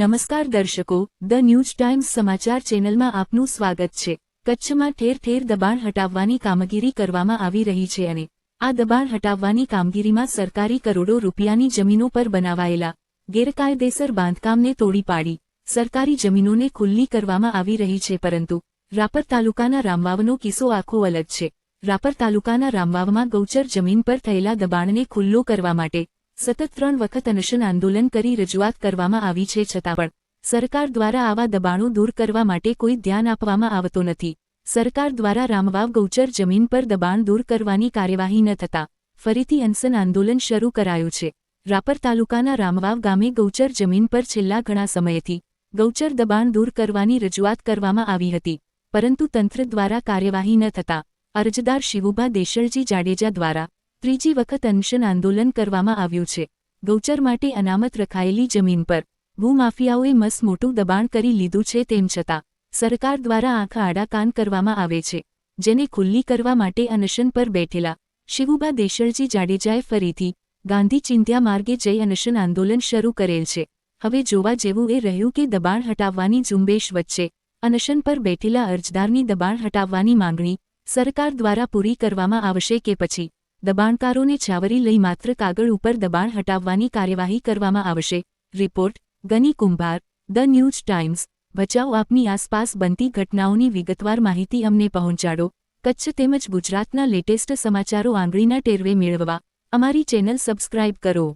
નમસ્કાર દર્શકો, the news times સમાચાર ચેનલમાં આપનું સ્વાગત છે। કચ્છમાં ઠેર ઠેર દબાણ હટાવવાની કામગીરી કરવામાં આવી રહી છે અને આ દબાણ હટાવવાની કામગીરીમાં સરકારી કરોડો રૂપિયાની જમીનો પર બનાવાયેલા ગેરકાયદેસર બાંધકામને તોડી પાડી સરકારી જમીનોને ખુલ્લી કરવામાં આવી રહી છે। પરંતુ રાપર તાલુકાના રામવાવનો કિસ્સો આખો અલગ છે। રાપર તાલુકાના રામવાવમાં ગૌચર જમીન પર થયેલા દબાણને ખુલ્લો કરવા માટે સતત 3 વખત અનશન આંદોલન કરી રજૂઆત કરવામાં આવી છે, છતાં પણ સરકાર દ્વારા આવા દબાણો દૂર કરવા માટે કોઈ ધ્યાન આપવામાં આવતો નથી। સરકાર દ્વારા રામવાવ ગૌચર જમીન પર દબાણ દૂર કરવાની કાર્યવાહી ન થતાં ફરીથી અનશન આંદોલન શરૂ કરાયું છે। રાપર તાલુકાના રામવાવ ગામે ગૌચર જમીન પર છેલ્લા ઘણા સમયથી ગૌચર દબાણ દૂર કરવાની રજૂઆત કરવામાં આવી હતી, પરંતુ તંત્ર દ્વારા કાર્યવાહી ન થતાં અરજદાર શિવુભા દેશળજી જાડેજા દ્વારા ત્રીજી વખત અનશન આંદોલન કરવામાં આવ્યું છે। ગૌચર માટે અનામત રખાયેલી જમીન પર ભૂમાફિયાઓએ મસમોટું દબાણ કરી લીધું છે, તેમ છતાં સરકાર દ્વારા આંખા આડા કાન કરવામાં આવે છે, જેને ખુલ્લી કરવા માટે અનશન પર બેઠેલા શિવુભા દેશળજી જાડેજાએ ફરીથી ગાંધી ચિંધ્યા માર્ગે જઈ અનશન આંદોલન શરૂ કરેલ છે। હવે જોવા જેવું એ રહ્યું કે દબાણ હટાવવાની ઝુંબેશ વચ્ચે અનશન પર બેઠેલા અરજદારની દબાણ હટાવવાની માંગણી સરકાર દ્વારા પૂરી કરવામાં આવશે કે પછી દબાણકારોને છાવરી લઈ માત્ર કાગળ ઉપર દબાણ હટાવવાની કાર્યવાહી કરવામાં આવશે। રિપોર્ટ ગની કુંભાર, ધ ન્યૂઝ ટાઈમ્સ। બચાવ આપની આસપાસ બનતી ઘટનાઓની વિગતવાર માહિતી અમને પહોંચાડો। કચ્છ તેમજ ગુજરાતના લેટેસ્ટ સમાચારો આંગળીના ટેરવે મેળવવા અમારી ચેનલ સબસ્ક્રાઇબ કરો।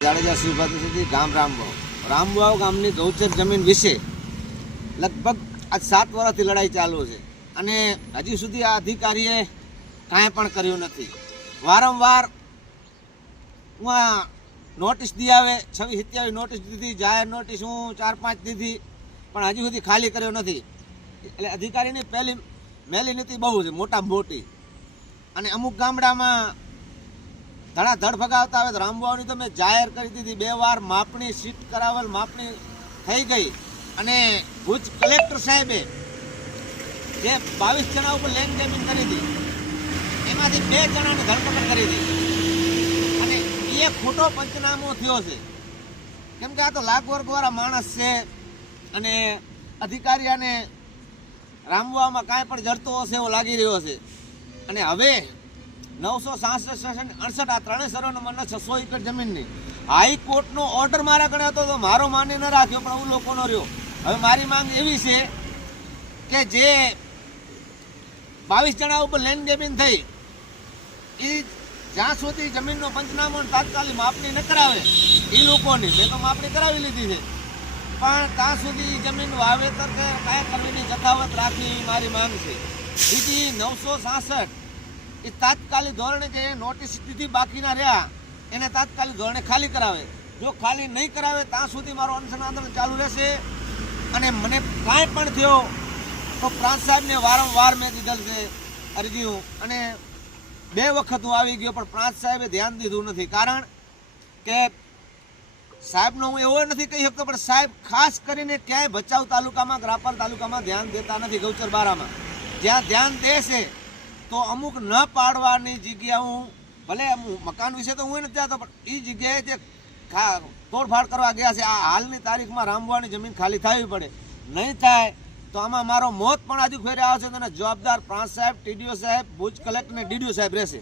જાડેજા શ્રીભાતી ગામ રામવાવ ગામની ગૌચર જમીન વિશે લગભગ આજ 7 વર્ષથી લડાઈ ચાલુ છે અને હજી સુધી આ અધિકારીએ કાંઈ પણ કર્યું નથી। વારંવાર નોટિસ દી આવે, 26-27 નોટિસ દીધી, જાહેર નોટિસ હું 4-5 દીધી, પણ હજી સુધી ખાલી કર્યો નથી। એટલે અધિકારીની મેલી નીતિ બહુ છે, મોટી, અને અમુક ગામડામાં ધડાધડ ફગાવતા આવે તો રામવાવની તો મેં જાહેર કરી દીધી, 2 વાર માપણી સીટ કરાવેલ, માપણી થઈ ગઈ અને ભુજ કલેક્ટર સાહેબે જે 22 જણા ઉપર લેન્ડ ગ્રેબિંગ કરી હતી એમાંથી 2 જણાની ધરપકડ કરી હતી અને એ ખોટો પંચનામો થયો છે, કેમ કે આ તો લાખ વર્ગવાળા માણસ છે અને અધિકારી અને રામવાવમાં કાંઈ પણ જડતો હશે એવો લાગી રહ્યો છે। અને હવે 966 68 આ 3 સર્વે નંબરના 600 એકર જમીનની હાઈકોર્ટનો ઓર્ડર મારા કણે હતો તો મારો માની ન રાખ્યો, પણ હું લોકોનો રહ્યો। હવે મારી માંગ એવી છે કે જે 22 જણા ઉપર લેન્ડ ગ્રેબિંગ થઈ એ જ્યાં સુધી જમીનનો પંચનામો તાત્કાલિક માપણી ન કરાવે એ લોકોની, મેં તો માપણી કરાવી લીધી છે, પણ ત્યાં સુધી જમીન વાવેતર કે કાયદેસરની જથાવત રાખવી મારી માંગ છે। બીજી 966 એ તાત્કાલિક ધોરણે જે નોટિસ દીધી બાકીના રહ્યા એને તાત્કાલિક ધોરણે ખાલી કરાવે। જો ખાલી નહીં કરાવે ત્યાં સુધી મારો અનશન આંદોલન ચાલુ રહેશે। અને મને કાંઈ પણ થયો તો પ્રાંત સાહેબને વારંવાર મેં દીધેલ છે અરજીઓ, અને 2 વખત હું આવી ગયો, પણ પ્રાંત સાહેબે ધ્યાન દીધું નથી। કારણ કે સાહેબનો હું એવો નથી કહી શકતો, પણ સાહેબ ખાસ કરીને ક્યાંય ભચાઉ તાલુકામાં, રાપર તાલુકામાં ધ્યાન દેતા નથી। ગૌચર બારામાં જ્યાં ધ્યાન દેશે તો અમુક ન પાડવાની જગ્યા, હું ભલે મકાન વિશે તો હું નથી જતો, પણ એ જગ્યાએ જે તોડફાડ કરવા ગયા છે આ હાલની તારીખમાં રામવાવની જમીન ખાલી થવી પડે, નહીં થાય તો આમાં મારો મોત પણ હજુ ફેરે આવશે। અને જવાબદાર પ્રાંત સાહેબ, ટીડીઓ સાહેબ, ભુજ કલેક્ટર અને ડીડીઓ સાહેબ રહેશે।